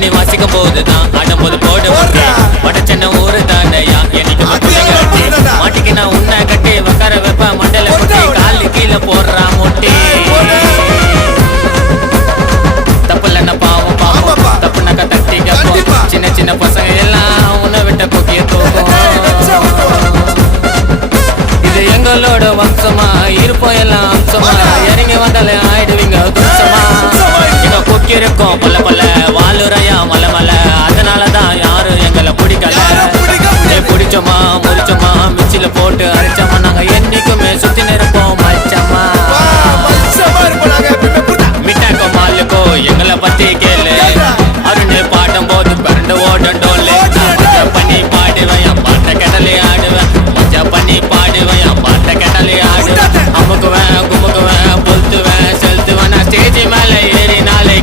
பண்ணி வாசிக்கும் போதுதான் ஆடும்போது போடு வட சென்னை ஊரு தாண்டையா எனக்கு மாட்டிக்கு நான் உன்னை கட்டி உக்கார வைப்ப மண்டல முட்டி காலு கீழே போடுறா முட்டி தப்புலன்னா பாவம் பாவம் தப்புனாக்கா தட்டி கப்போம் சின்ன சின்ன பசங்க எல்லாம் உன்னை விட்ட பொக்கிய தூக்கும் இது எங்களோட வம்சமா இருப்போம் எல்லாம் அம்சமா இறங்கி வந்தாலே ஆயிடுவீங்க தும்சமா எங்க கொக்கி இருக்கும் பல்ல பல்ல வாலுரையா மல மல அதனாலதான் யாரும் எங்களை பிடிக்கல பிடிச்சோமா முறிச்சோமா மிச்சில போட்டு அரைச்சோமா நாங்க என்னைக்குமே சுத்தி நிற்போம் மச்சமா மிட்டாக்கோ மாலுக்கோ எங்களை பத்தி